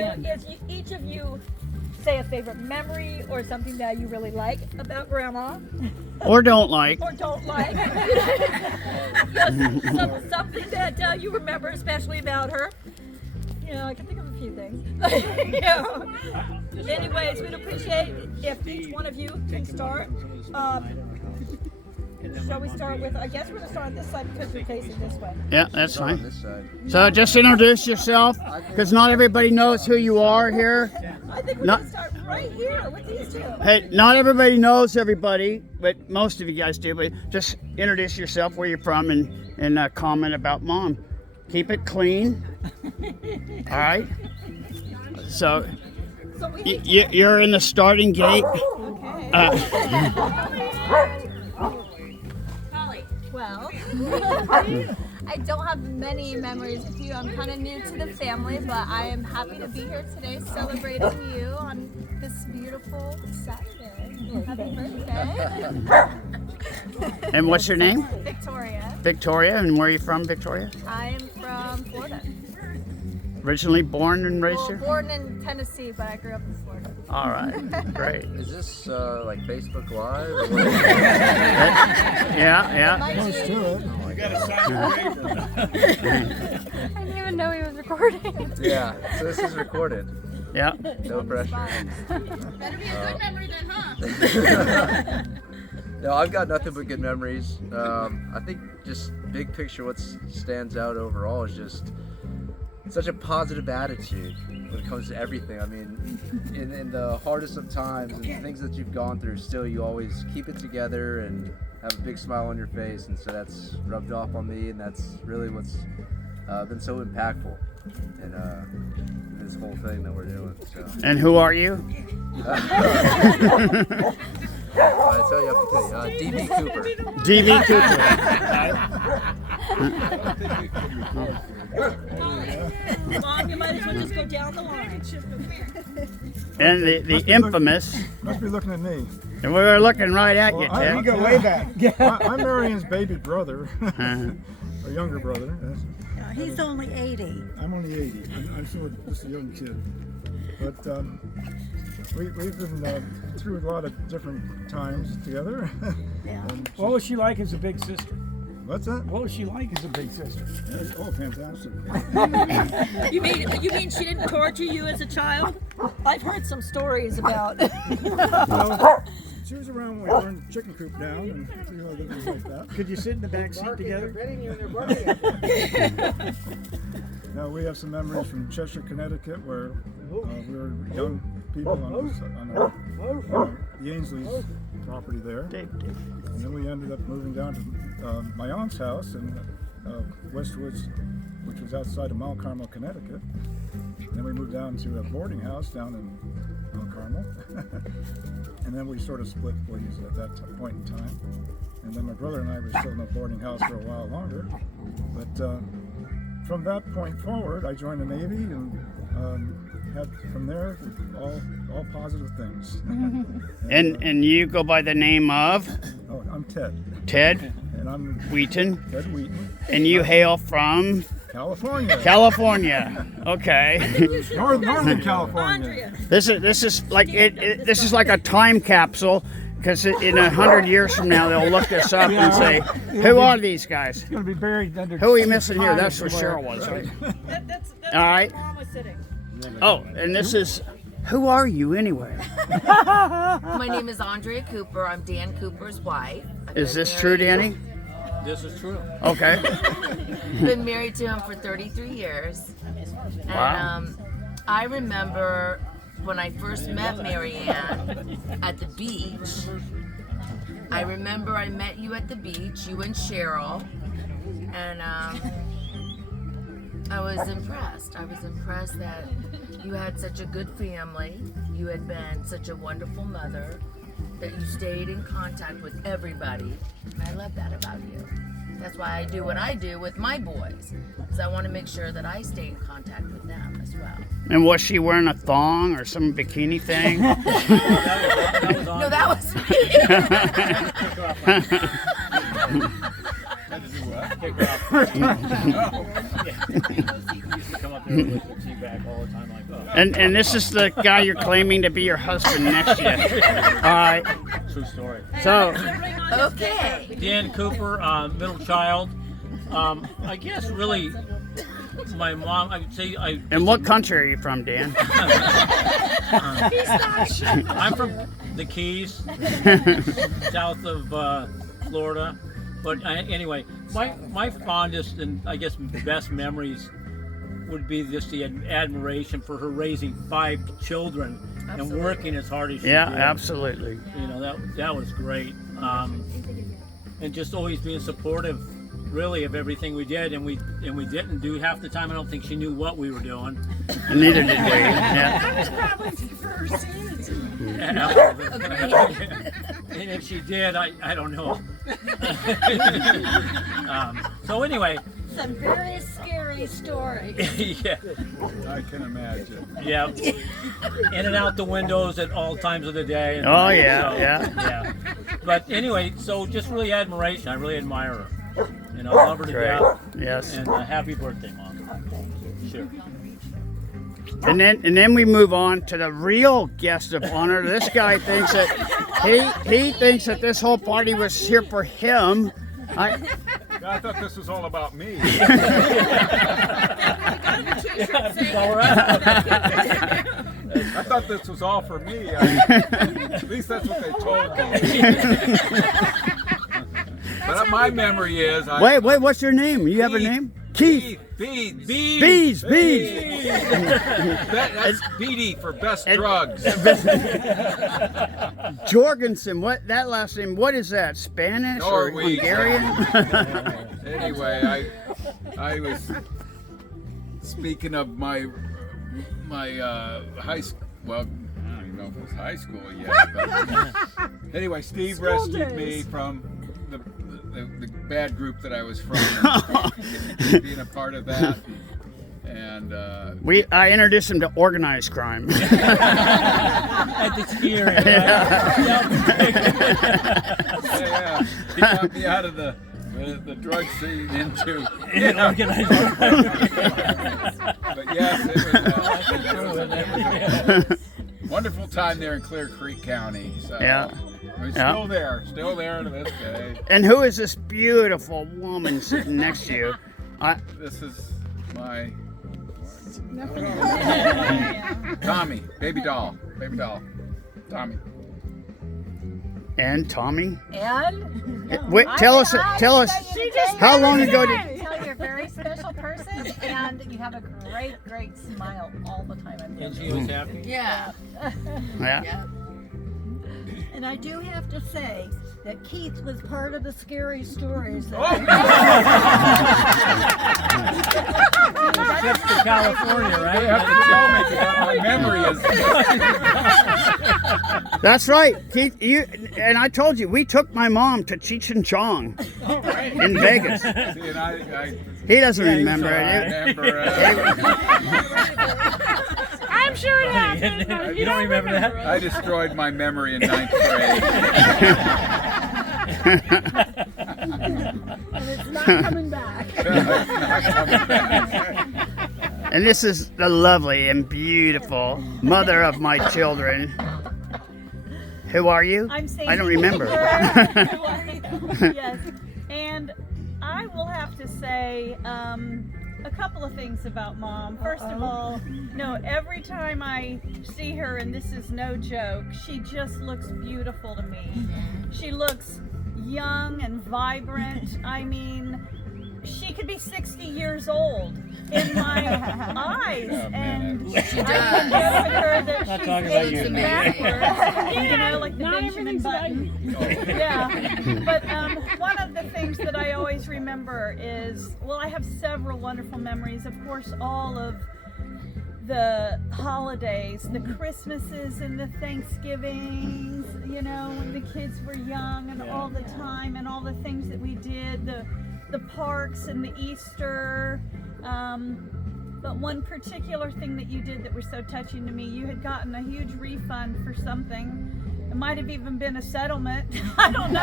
is each of you say a favorite memory or something that you really like about Grandma. Or don't like. Or don't like. Something that you remember especially about her. You know, I can think of a few things. You know. Anyways, we'd appreciate if each one of you can start. Shall we start with, I guess we're going to start on this side because we're facing this way. Yeah, that's fine. So just introduce yourself, because not everybody knows who you are here. I think we're going to start right here with these two. Hey, not everybody knows everybody, but most of you guys do. But just introduce yourself, where you're from, and comment about Mom. Keep it clean. All right? So you're in the starting gate. Well, I don't have many memories with you. I'm kind of new to the family, but I am happy to be here today celebrating you on this beautiful Saturday. Happy birthday. And what's your name? Victoria. Victoria, and where are you from, Victoria? I am from Florida. Originally born and raised here? Born in Tennessee, but I grew up in Florida. All right, great. Is this like Facebook Live? Or what? Yeah. Close to it. You got to sign a waiver. I didn't even know he was recording. Yeah, so this is recorded. Yeah. No pressure. Better be a good memory then, huh? No, I've got nothing but good memories. I think just big picture, what stands out overall is just such a positive attitude when it comes to everything. I mean, in the hardest of times and things that you've gone through, still you always keep it together and have a big smile on your face, and so that's rubbed off on me, and that's really what's been so impactful in this whole thing that we're doing. So. And who are you? I tell you, I have to tell you, DB Cooper. DB Cooper. Mom, you might as well just go down the line. And the infamous. Must be looking at me. And we were looking right at you, Ted. We go way back. I'm Marion's baby brother, or younger brother. He's only 80. I'm only 80. I'm still just a young kid. But we've been through a lot of different times together. Yeah. What was she like as a big sister? What's that? What was she like as a big sister? Oh, fantastic. You mean she didn't torture you as a child? I've heard some stories about. Well, she was around when we burned the chicken coop down and things like that. Could you sit in the back seat together? Now we have some memories from Cheshire, Connecticut, where we were young people on the Ainsley's property there. And then we ended up moving down to my aunt's house in Westwoods, which was outside of Mount Carmel, Connecticut. And then we moved down to a boarding house down in Mount Carmel. And then we sort of split ways at that point in time. And then my brother and I were still in the boarding house for a while longer. But from that point forward, I joined the Navy and had from there all positive things. And you go by the name of? Oh, I'm Ted. Ted? And I'm Wheaton? Ted Wheaton. And you hail from? California. California. Okay. Northern California. This is like this is like a time capsule, because in 100 years from now they'll look this up and say, who are these guys? It's going to be buried under. Who are we missing here? That's where Cheryl was, right? That's all right. where Mom was sitting. Oh, and this is. Who are you anyway? My name is Andrea Cooper. I'm Dan Cooper's wife. Is this true, Danny? This is true. Okay. Been married to him for 33 years. And Wow. I remember when I first met Marianne at the beach. I remember I met you at the beach, you and Cheryl, and I was impressed. I was impressed that you had such a good family. You had been such a wonderful mother, that you stayed in contact with everybody. And I love that about you. That's why I do what I do with my boys, because I want to make sure that I stay in contact with them as well. And was she wearing a thong or some bikini thing? No, that was used to come up there with the tea bag all the time, like, oh. And this is the guy you're claiming to be your husband next to you. All right. True story. So, Okay. Dan Cooper, middle child. I guess really, my mom. I would say I. and what country are you from, Dan? I'm from the Keys, south of Florida. But anyway, my fondest and I guess best memories would be just the admiration for her raising 5 children and working as hard as she Yeah, did. absolutely. You know, that was great. And just always being supportive, really, of everything we did, and we didn't do half the time. I don't think she knew what we were doing. And neither did we. Yeah. That was probably the first season. And if she did, I don't know. So anyway, Some very scary stories. yeah, I can imagine. yeah, in and out the windows at all times of the day. And Oh, yeah, so, yeah. But anyway, so just really admiration. I really admire her. You know, love her to Great. death. Yes. And happy birthday, Mom. Sure. And then we move on to the real guest of honor. This guy thinks that he thinks that this whole party was here for him. I thought this was all about me. All right. I thought this was all for me. At least that's what they told me. But my memory is. Wait, what's your name? You have a name? Keith. Bees. Bees. That's BD for best And- drugs. Jorgensen. What that last name? What is that? Spanish or Norwegian. Hungarian? Anyway, I was speaking of my high school. Well, I don't even know if it was high school yet. But anyway, Steve School rescued days. me from the bad group that I was from, being a part of that. And I introduced him to organized crime. At the ski area. yeah, he got me out of the drug scene into. Organized. But yes, it was a wonderful time there in Clear Creek County. So Yeah. we're Yeah. still there to this day. And who is this beautiful woman sitting next to you? This is my Tommy, baby doll, Tommy. And Tommy. And Wait, tell us. How long ago did you tell you're a very special person and you have a great smile all the time. And she was happy. Yeah. Yeah. Yeah. And I do have to say that Keith was part of the scary stories. Trips to California, You right? have to tell me because my memory is. That's right, Keith. And I told you we took my mom to Cheech and Chong in Vegas. See, and I He doesn't Yeah, he remember was it. remember. I'm sure it happened. You don't remember that? I destroyed my memory in 9th grade. And it's not coming back. It's not coming back. And this is the lovely and beautiful mother of my children. Who are you? I'm Sandy. I don't remember. Who are you? Yes. And I will have to say a couple of things about Mom. First of all, no, every time I see her, and this is no joke, she just looks beautiful to me. She looks young and vibrant. I mean, she could be 60 years old in my eyes, and I can know with her that Not she's talking about you. aging backwards. You know, like the Benjamin Button. Yeah, but one of the things that I always remember is, well, I have several wonderful memories. Of course, all of the holidays, the Christmases and the Thanksgivings, you know, when the kids were young and all the time, and all the things that we did, the parks and the Easter. But one particular thing that you did that was so touching to me, you had gotten a huge refund for something, It might have even been a settlement. I don't know.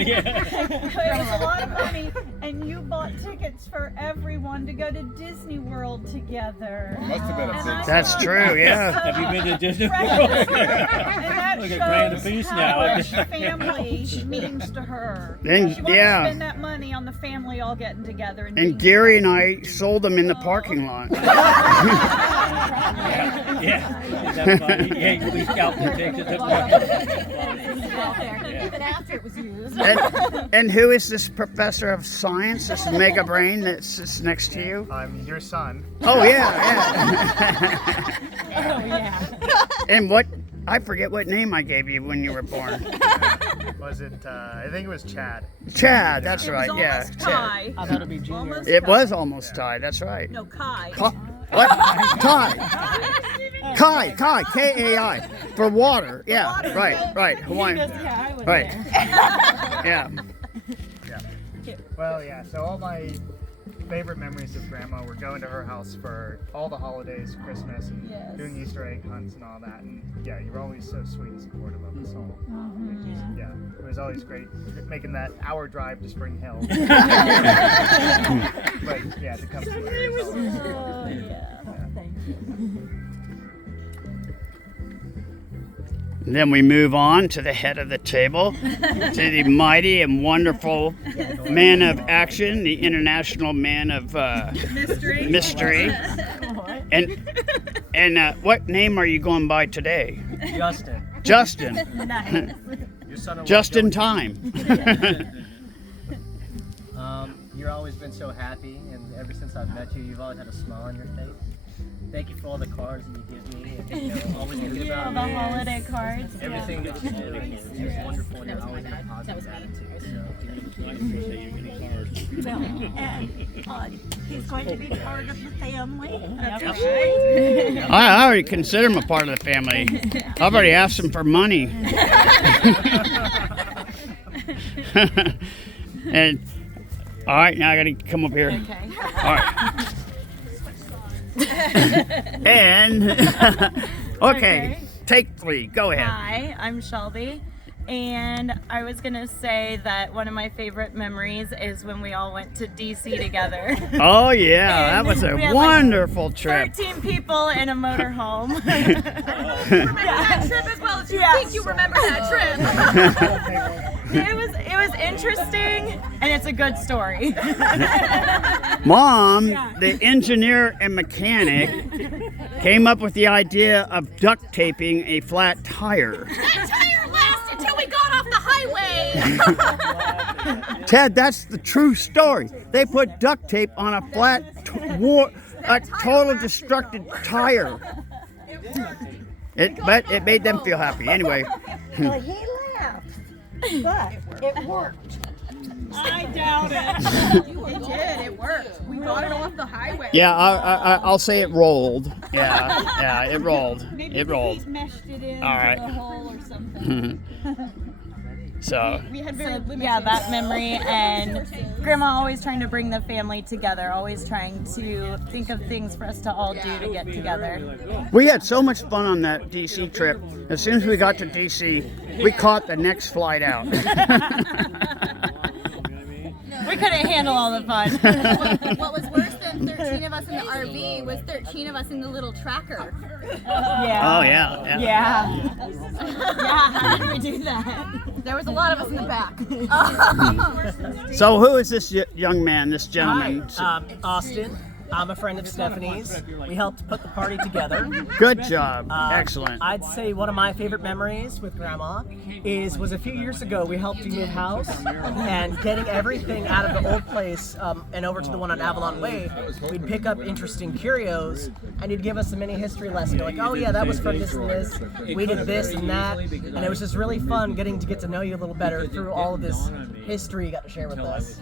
Yeah. It was a lot of money, and you bought tickets for everyone to go to Disney World together. Must have been a And big I That's thought true, yeah. so Have you been to Disney World? precious. And that Like a grand shows apiece how now. much family means to her. And, She wanted yeah. to spend that money on the family all getting together. And And Gary and I sold them in the parking lot. Yeah. Is that funny? Yeah, we scalped the tickets. Even after it was used. And who is this professor of science, this mega brain that sits next to you? I'm your son. Oh, yeah. Oh, yeah. And what, I forget what name I gave you when you were born. Was it? I think it was Chad. Chad, that's it was right, yeah. almost Chad. Kai. I thought it'd be Junior. Almost It Kai. was almost Ty, that's right. No, Kai. What? Ty. Kai, K-A-I. For water, yeah, right. Hawaiian. Yeah, I was Right. there. Yeah. Well, yeah. So all my favorite memories of Grandma were going to her house for all the holidays, Christmas, and doing Easter egg hunts and all that. And yeah, you were always so sweet and supportive of us all. It was always great making that hour drive to Spring Hill. But yeah, to come see her is always Thank you. Then we move on to the head of the table, to the mighty and wonderful man of action, the international man of mystery. And what name are you going by today? Justin. Justin. Your son-in-law, Just in Joey. time. You've always been so happy, and ever since I've met you, you've always had a smile on your face. Thank you for all the cards that you give me, and always thinking about The me. holiday cards. Everything that you do is just wonderful, and you're always in a positive attitude. I appreciate you getting cards. Well, and he's going to be part of the family. I already consider him a part of the family. I've already asked him for money. And all right, now I gotta come up here. Okay. All right. And okay, take 3. Go ahead. Hi, I'm Shelby. And I was gonna say that one of my favorite memories is when we all went to DC together. Oh yeah, that And was a we had, wonderful trip. 13 people in a motorhome. Remember that trip as well as you think you remember that trip. It was interesting, and it's a good story. Mom, the engineer and mechanic, came up with the idea of duct taping a flat tire. That tire lasted till we got off the highway. Ted, that's the true story. They put duct tape on a flat, a total destructed tire. But it made them feel happy. Anyway. Well, he laughed, but it worked. I doubt it. It did. It worked. We got it off the highway. Yeah, I'll say it rolled. Yeah, it rolled. Maybe It rolled. He's meshed it in All right. the hole or something. So, We had very limited. Yeah, that memory, and Grandma always trying to bring the family together, always trying to think of things for us to all do to get together. we had so much fun on that DC trip. As soon as we got to DC, we caught the next flight out. We couldn't handle all the fun. What was worse than 13 of us in the RV was 13 of us in the little tracker. Yeah. Oh, yeah. Yeah. Yeah, how did we do that? There was a lot of us in the back. So who is this young man, this gentleman? Austin. I'm a friend of Stephanie's. We helped put the party together. Good job. Excellent. I'd say one of my favorite memories with Grandma was a few years ago. We helped you move house, and getting everything out of the old place and over to the one on Avalon Way. We'd pick up interesting curios, and you'd give us a mini history lesson. You're like, oh yeah, that was from this and this. We did this and that, and it was just really fun getting to know you a little better through all of this history you got to share with us.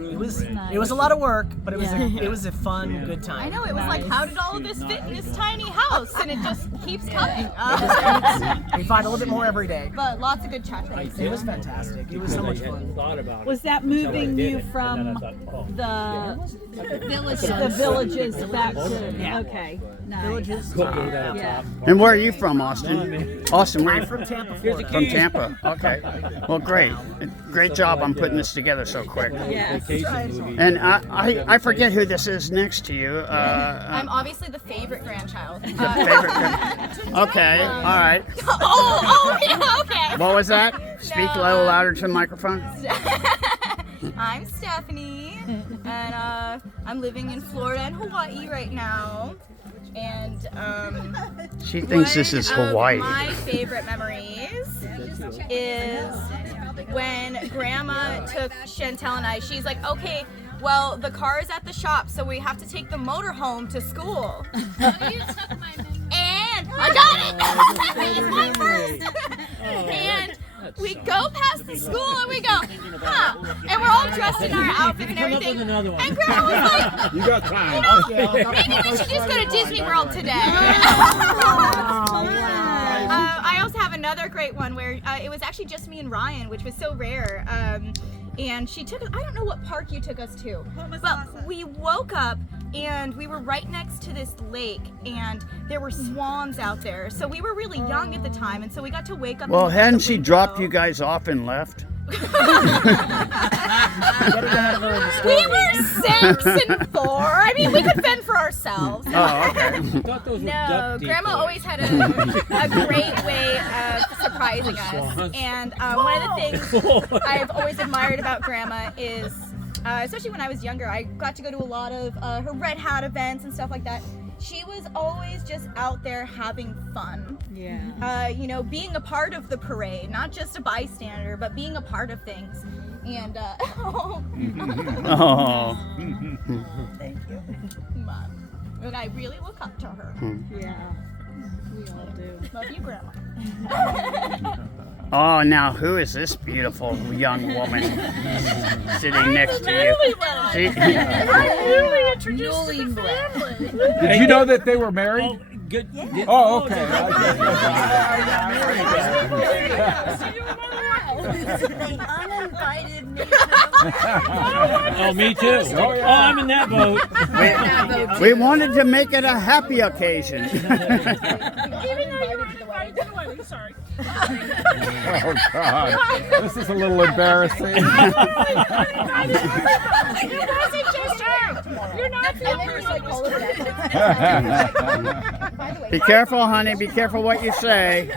It was a lot of work, but it was a fun, good time. I know, it was like, how did all of this fit in this tiny house? And it just keeps coming. We find a little bit more every day. But lots of good chat things. It was fantastic. It was so much fun. Was that moving you from the villages back to? Okay, nice. Villages. Yeah. And where are you from, Austin? Austin, where are you I'm from Tampa, Florida. From Tampa. Okay. Well, great. Great job on putting this together so quick. Yes. And I forget who this is next to you. I'm obviously the favorite grandchild. Okay. All right. Yeah, okay. What was that? Speak a little louder to the microphone. I'm Stephanie, and I'm living in Florida and Hawaii right now. And She thinks this is Hawaii. My favorite memories is when Grandma took Chantel and I. She's like, okay, well, the car is at the shop, so we have to take the motor home to school. And I got it! It's my first! And we go past the school and we go, huh? And we're all dressed in our outfits and everything. And Grandma was like, You got time. maybe we should just go to Disney World today. I also have another great one where it was actually just me and Ryan, which was so rare. And she took us, I don't know what park you took us to, but we woke up and we were right next to this lake and there were swans out there. So we were really young at the time, and so we got to wake up. Well, hadn't she dropped you guys off and left? We were 6 and 4. I mean, we could fend for ourselves. Oh, okay. No, Grandma always had a great way of surprising us. And one of the things I've always admired about Grandma is, especially when I was younger, I got to go to a lot of her Red Hat events and stuff like that. She was always just out there having fun. Yeah. You know, being a part of the parade, not just a bystander, but being a part of things. And, Oh. Thank you, Mom. And I really look up to her. Yeah. We all do. Love you, Grandma. Oh, now who is this beautiful young woman sitting next to you? See? I'm newly introduced to the family. Did you know that they were married? Oh, good. Oh, okay. They uninvited me. Oh, me too. Oh, I'm in that boat. We wanted to make it a happy occasion. Even though you were invited to the wedding, sorry. Oh, God. This is a little embarrassing. It wasn't just her. You're not the only Be careful, honey. Be careful what you say. Be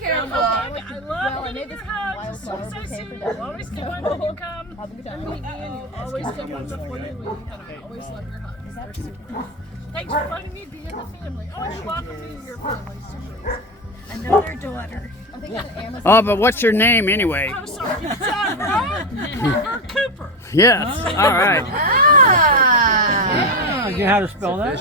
careful. I love giving you hugs. As soon as I see you, you always give one when you come and meet me, and you always give one before you leave. And I always love your hugs. They're super. Thanks for letting me be in the family. Oh, and you welcome me to your family. Super. Another daughter. Oh, but what's your name anyway? Oh, sorry. Deborah Cooper. Yes. All right. You how to spell that?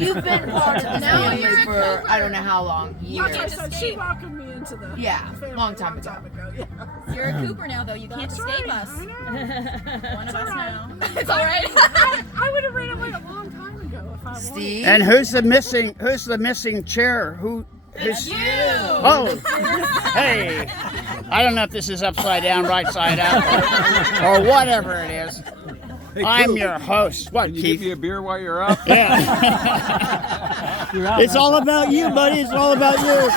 You've been part of the family for I don't know how long. Years. Okay, so she welcomed me into the family long time ago. Yeah. You're a Cooper now, though. You can't escape us. I know. One of us now. It's It's all right. I would have ran away a long time ago if I wanted. Steve. And who's the missing chair? Who's You. Oh, hey! I don't know if this is upside down, right side out, or whatever it is. Hey, I'm Coop, your host. What, Can you Keith? give me a beer while you're up? Yeah. It's all about you, buddy. It's all about you.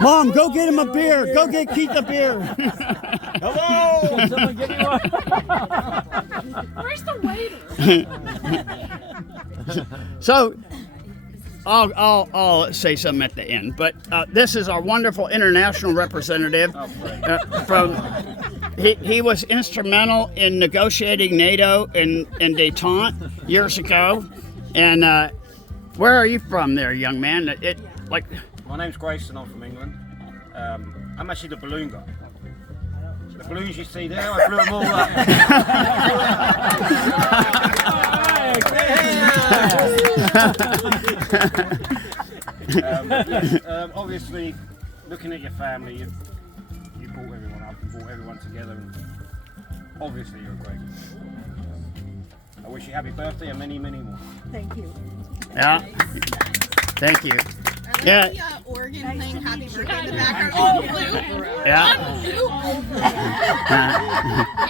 Mom, go get him a beer. Go get Keith a beer. Hello. Someone give me one. Where's the waiter? So, I'll say something at the end. But this is our wonderful international representative from. He was instrumental in negotiating NATO in détente years ago. And where are you from, there, young man? My name's Grayson. I'm from England. I'm actually the balloon guy. The balloons you see there, I blew them all up. Obviously, looking at your family, you brought everyone up, you brought everyone together. And obviously you're great. I wish you happy birthday and many, many more. Thank you. Yeah. Thank you. Yeah. The Oregon playing Happy Birthday in the background. Oh, blue. Yeah.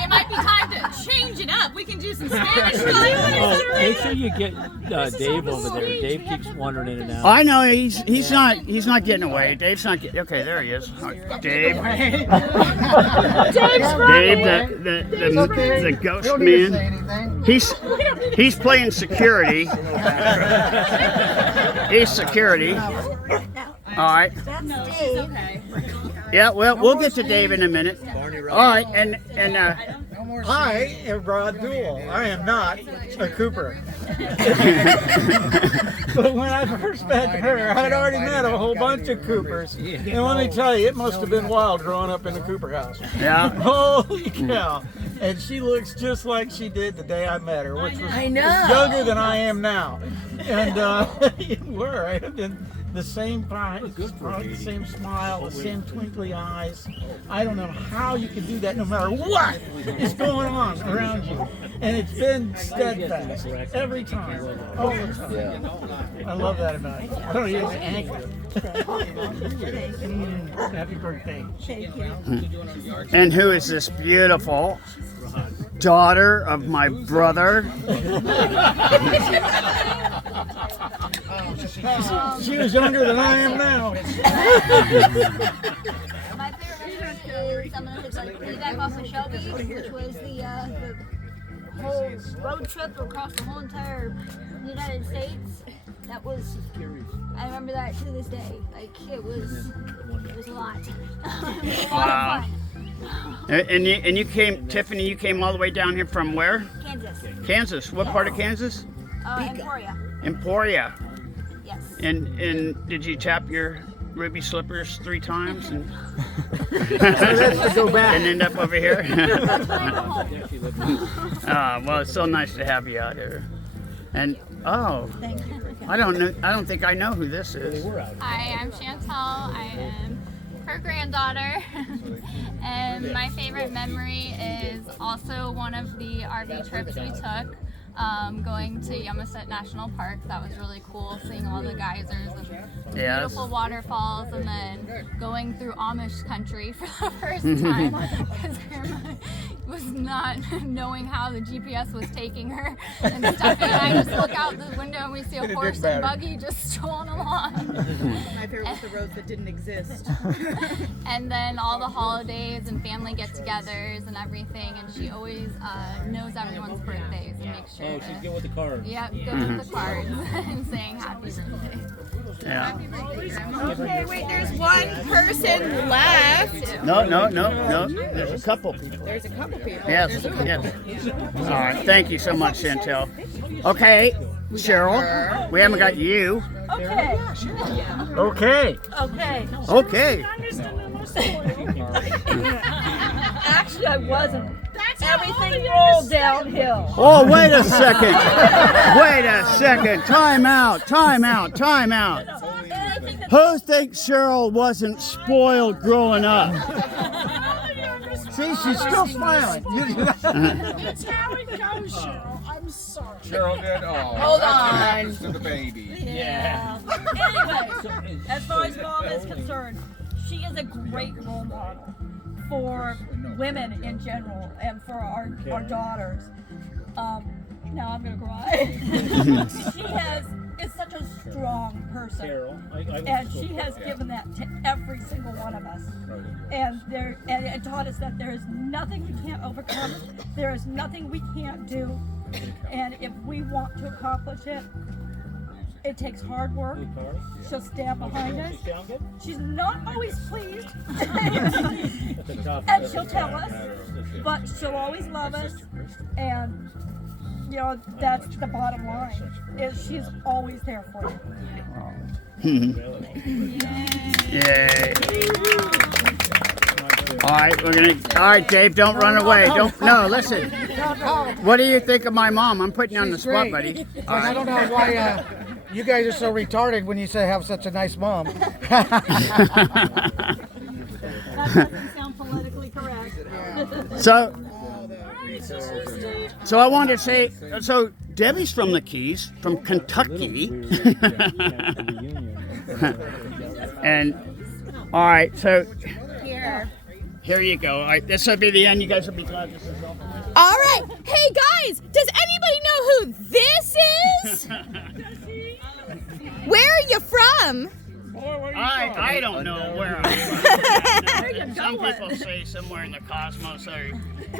It might be time to change it up. We can do some Spanish. Oh, make sure you get Dave over there. Dave keeps wandering in and out. I know he's not getting away. Dave's not getting. Okay, there he is. Dave. Dave, the ghost man. He's playing security. He's security. All right. Yeah, well, we'll get to Dave in a minute. All right, and I am Rod Duell. I am not a Cooper. But when I first met her, I'd already met a whole bunch of Coopers. And let me tell you, it must have been wild growing up in the Cooper house. Yeah. Holy cow. And she looks just like she did the day I met her, which was younger than I am now. And you were. I have been the same eyes, the same smile, the same twinkly eyes. I don't know how you can do that no matter what is going on around you. And it's been steadfast every time, all the time. I love that about it. I don't even angry. Happy birthday. Thank you. and who is this beautiful daughter of my brother? She was younger than I am now. My favorite is I'm gonna piggyback off of Shelby, which was the whole road trip across the whole entire United States. That was, I remember that to this day. Like it was a lot. It was a lot of fun. And you came, Tiffany, you came all the way down here from where? Kansas. Kansas. What part of Kansas? Emporia. Emporia. Yes. And did you tap your ruby slippers 3 times and, Go back. and end up over here? Well, it's so nice to have you out here. And I don't think I know who this is. Hi, I'm Chantal. I am her granddaughter. And my favorite memory is also one of the RV trips we took. Going to Yamasett National Park. That was really cool, seeing all the geysers and beautiful waterfalls, and then going through Amish country for the first time because Grandma was not knowing how the GPS was taking her and stuff, and I just look out the window and we see a horse and buggy just strolling along. My favorite was the roads that didn't exist. And then all the holidays and family get-togethers and everything, and she always knows everyone's birthdays and makes sure. Oh, she's good with the cards. Yep, good with the cards and saying happy birthday. Yeah. Okay, wait, there's one person left. No. There's a couple people. There's a couple people. Yes. All right. Thank you so much, Chantel. Okay, Cheryl, we haven't got you. Okay. Okay. Okay. Actually, I wasn't. Everything rolled downhill. Oh, wait a second. Wait a second. Time out. Who thinks Cheryl wasn't spoiled growing up? See, she's still smiling. That's how it goes, Cheryl. I'm sorry. Cheryl did. Oh, Hold that's what on. happens to the baby. Yeah. Anyway, as far as mom is concerned, she is a great role model for women in general and for our daughters. Now I'm gonna cry. She is such a strong person, and she has given that to every single one of us. And it taught us that there is nothing we can't overcome. There is nothing we can't do, and if we want to accomplish it, it takes hard work. She'll stand behind us. She's not always pleased, and she'll tell us, but she'll always love us. And you know, that's the bottom line. Is she's always there for you. Yay. All right, Dave, don't run away. Listen. What do you think of my mom? I'm putting you on the spot, buddy. I don't know why you guys are so retarded when you say have such a nice mom. That doesn't sound politically correct. So, So I wanted to say, so Debbie's from the Keys, from Kentucky. And all right, so here you go. All right, this will be the end. You guys will be glad this is over. All right. Hey guys, does anybody know who this is? Where are you from? I don't know where I'm from. Some people say somewhere in the cosmos, or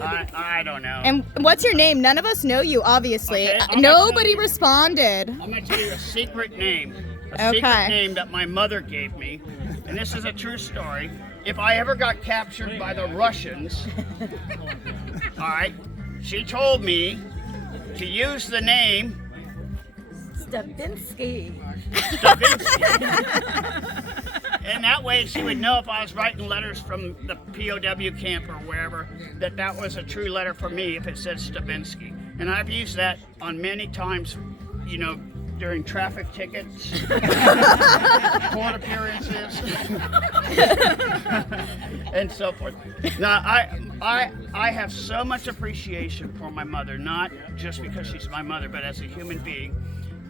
I don't know. And what's your name? None of us know you, obviously. Okay, Nobody responded. I'm going to tell you a secret name. A secret name that my mother gave me. And this is a true story. If I ever got captured by the Russians, all right, she told me to use the name Stavinsky. And that way she would know if I was writing letters from the POW camp or wherever, that was a true letter for me if it said Stavinsky. And I've used that on many times, you know, during traffic tickets, court appearances, and so forth. Now, I have so much appreciation for my mother, not just because she's my mother, but as a human being.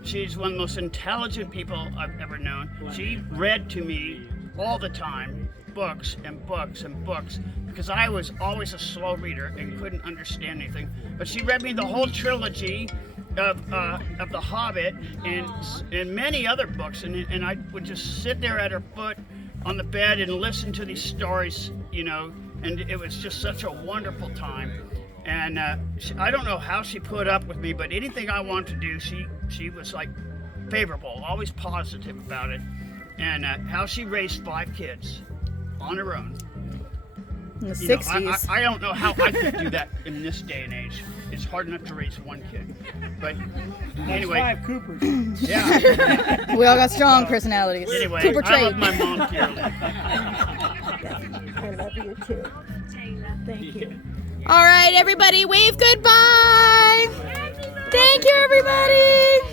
She's one of the most intelligent people I've ever known. She read to me all the time, books and books and books, because I was always a slow reader and couldn't understand anything. But she read me the whole trilogy of The Hobbit and many other books, and I would just sit there at her foot on the bed and listen to these stories, you know, and it was just such a wonderful time. And I don't know how she put up with me, but anything I wanted to do, she was like favorable, always positive about it. And how she raised 5 kids on her own. In the You know, 60s. I don't know how I could do that in this day and age. It's hard enough to raise 1 kid. But anyway. 5 Coopers. Yeah. We all got strong personalities. Anyway, Cooper I trait. love my mom dearly. I love you too. Thank you. All right, everybody, wave goodbye. Thank you, everybody.